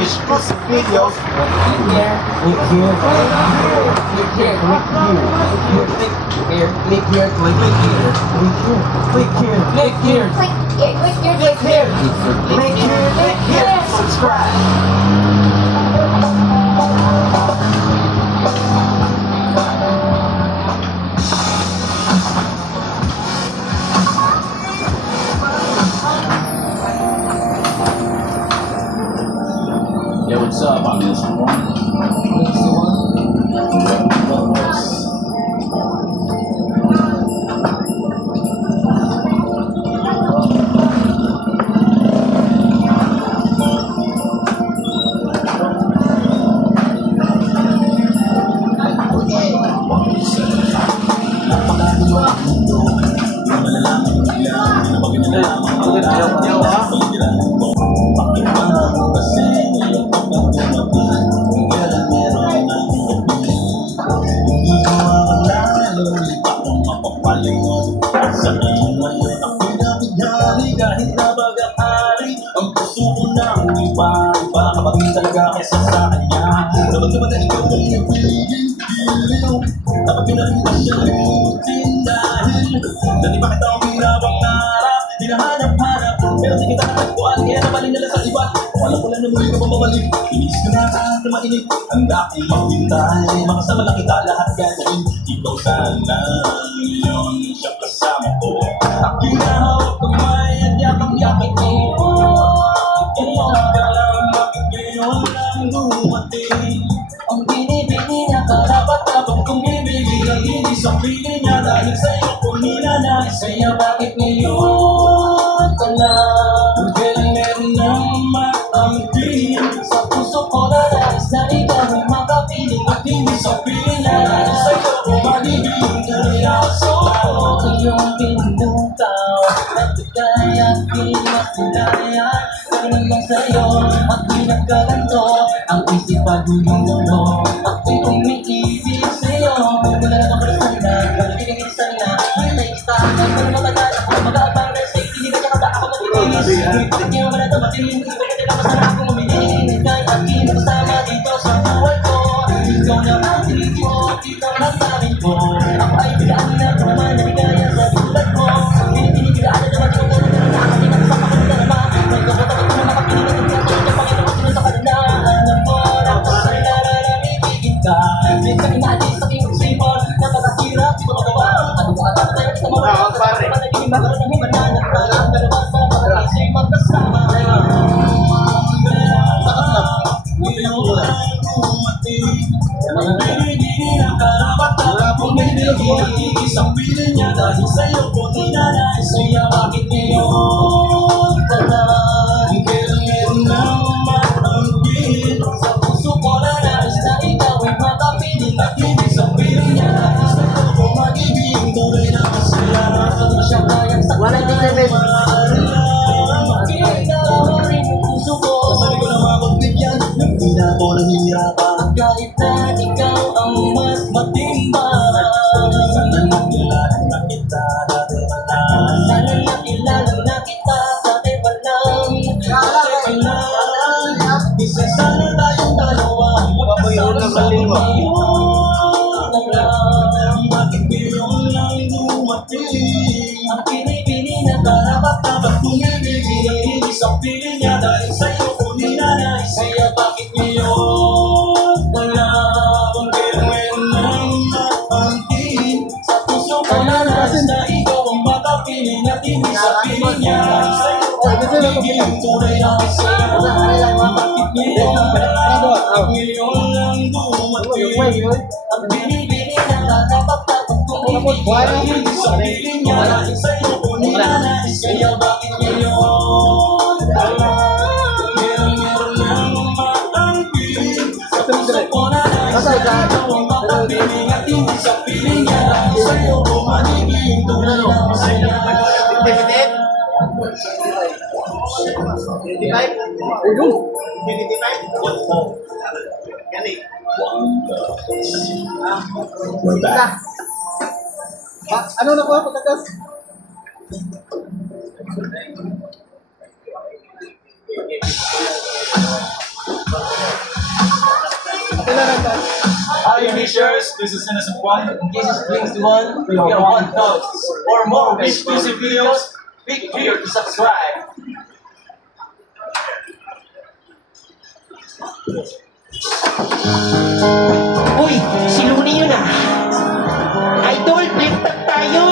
exclusive videos, Click here. click here, Click here. Click here. Click here. click here, Click here. Click here, click here, click here, click here, subscribe. Yo, what's up? I'm this one. Sa ngayon ako'y nabighali kahit na bagahari. Ang puso ko na iba kapag talaga kesa sa kanya. Dapat naman na ikaw ay nagpiling dapat pinarita siya limutin dahil dati bakit ako pinabang narap hinahanap-hanap pero di kita natagpuan kaya nabalin nila sa iba. Alam ko lang na muli ka pa babalik inis ko na kahit na mainit ang dati maghintay makasama lang kita lahat gagawin ikaw sana ngayon siya kasama ko aking nahawak kamay at yakap-yakap ko ikaw ka lang bakit ngayon lang dumating ang binibini niya karapat-dapat kong bibigay ang hindi sa piling niya dahil sa'yo ko ninanais kaya bakit ngayon ka lang kailang meron ng maangkin sa puso ko na nais na ikaw ay makapiling at hindi sa piling niya dahil sa'yo ko magiging kalayaso ako iyong pinuntaw at kaya di masilaya ganun lang sa'yo at pinagkaganto ang isip pag-uling dulo ako'y umiibig sa'yo wala na kang persona malagiging isa na may naistahan kung matagal ako mag-aabang na sa'yo hindi ka kata ako natitis bakit niya wala dumating hindi ko kaya masana akong umiling kaya aking kasama dito sa buhay ko ikaw na ang tingin ko ikaw na sabi ko ako ay bigaan na kung naman naligaya sa tulad mo pinipigilaan na naman yung tulad na nakakatingin sa pagkakalama may kapatapat ko na makapiling at sa Panginoon sino sa kanila alam mo na kung sa'yo naramibigin ka may kakinaalis sa aking sipon napakahirap di ko magawa ano ba at tayo sa mga panagiging magkaroon ng himanan at parang dalawa sa mga isip magkasama isang piling niya dahil sa'yo ko tinanais kaya bakit ngayon ka lang kailang meron ng maangkin sa puso ko na nais na ikaw ay makapiling at hindi sa piling niya dahil sa'yo ko magiging tuloy na masaya hindi siya kayang sa rin yung puso ko sabi ko na mapagbigyan hindi na ako nahihirapan kahit na ikaw ang mas matimbang sana nakilala na kita dati pa lang sana nakilala na kita dati pa lang isa sana tayong dalawa magkasama sa bakit ngayon lang dumating ang pinipili na karapat-dapat kung ibigay hindi sa piling niya dahil sa'yo ko ninanais kaya bakit ngayon ka lang kung kailang meron ng maangkin sa puso ko na nais na ikaw ang makapiling at hindi sa piling niya dahil sa'yo ko magiging tunay na masaya bakit ngayon lang dumating ang binibini na karapat-dapat kung ibigay hindi sa piling niya dahil sa'yo ko ninanais kaya bakit ngayon ka lang meron ng maangkin sa puso ko na nais na ikaw ang makapiling at hindi sa piling niya dahil sa'yo ko magiging tunay na masaya 25? Galing. We're back. Ano na po? Pagkakas? Hi, wishers. This is Innocent One. In case it brings to one, we get 1,000 or more exclusive videos. Click here to subscribe. Uy, si Looney yun ah. Idol, flip tag tayo.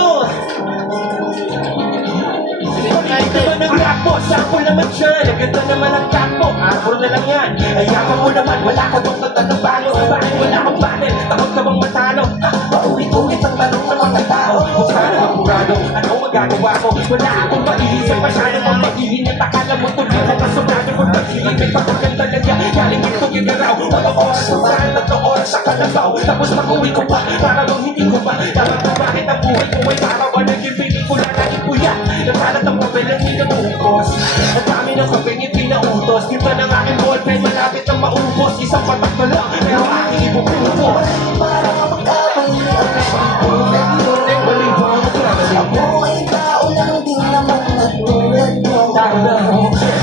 Ito ba ng rapo? Sample naman siya. Naganda naman ang kapo. Arbor na lang yan. Ayaman mo naman. Wala ka bang pagtatabalo? Bakit wala kang panel? Takot ka bang matalo? Paulit-ulit ang tanong ng mga tao. Kung saan ang purado? Ano magagawa ko? Wala akong maiisip. Masyado pang mag-iinit. Akala mo tuloy na kasobrado mo nag-iinit. May pagkaganda lang yan. Galing ito gagaraw. Walang oras kung saan 3 oras sa kalabaw. Tapos mag-uwi ko pa. Para bang hindi ko pa. Dapat na bakit ang buhay ko ay para ba naging pelikula na ipuya. Nagkalat ang papel at pinauukos. Ang dami ng kapeng ipinautos. Di ba ng aking ballpen malapit ang maubos. Isang patak na lang. Pero aking ipupupos. Para makapagpapali ang nagsusulat ko. Walang buwan na travel. Ako ay tao lang din naman na tulad mo.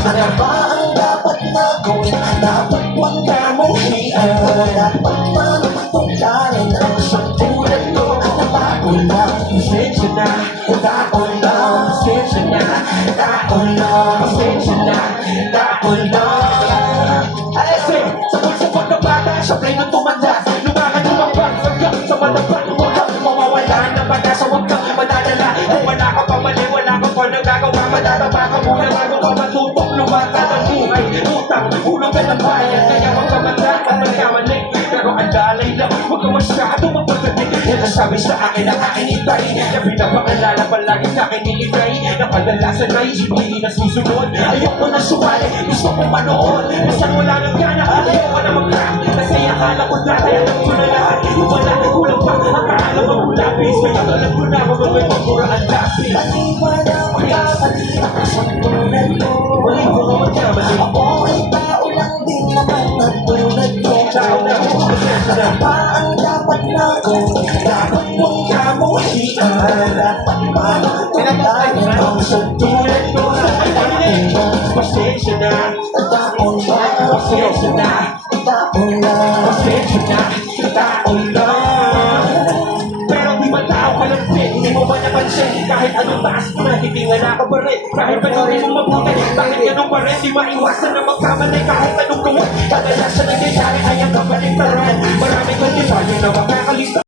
Ano ba ang dapat na gawin? Dapat wag ka mong hiyan. Dapat pa magtungkalan ang isang tulad ko. Nabago lang, Pasensya na, taon lang. Pasensya na, taon lang. Pasensya na, taon lang. Kasi sa pulso pagkabata, siya play ng tumanda. Lumakad lumambang, hanggang sa madapat. Huwag kang mawawala ng pag-asa, huwag kang madadala. Kung wala ka pa mali, wala ka pa nagagawa. Madadaba ka muna bago ka matutok. Lumakad ang buhay, utang, ulong ka ng bayan. Kaya huwag ka mandata, magkamali. Pero ang dalay lang, huwag ka masyado magpagaling. Yan ang sabi sa akin ang aking itay. Na pinapakalala palagi sa akin ni Itay. Na kadalasan ay hindi na susunod. Ayoko na sumali, gusto kong manood. Basta wala nang gana, ayoko na mag-rap. Kasi akala ko dati, alam ko na lahat. Yung wala, kulang pa, akala mo lapis. Kaya alam ko na, magawin mo pura ang lapis. paliwan ang magpapali ang isang tulad ko. Mali ko naman kamali. Ako ay tao lang din naman na tulad ko. Tao na ako, pasensya na. Ano ba ang dapat na gawin? Dapat wag ka mong hiyan. Dapat pa magtungkalan ang isang tulad ko. Pasensya na, Taon lang, pasensya na. taon lang. Pasensya na, taon lang. Pero di ba tao ka lang din? Hindi mo ba napansin? Kahit anong taas mo na, hindi nga nakabarit. Kahit panurin mo mabuti, bakit ganun pa rin? Di maiwasan na magkamali kahit anong gawin. Kadalasan nangyayari ay ang kabaliktaran. Maraming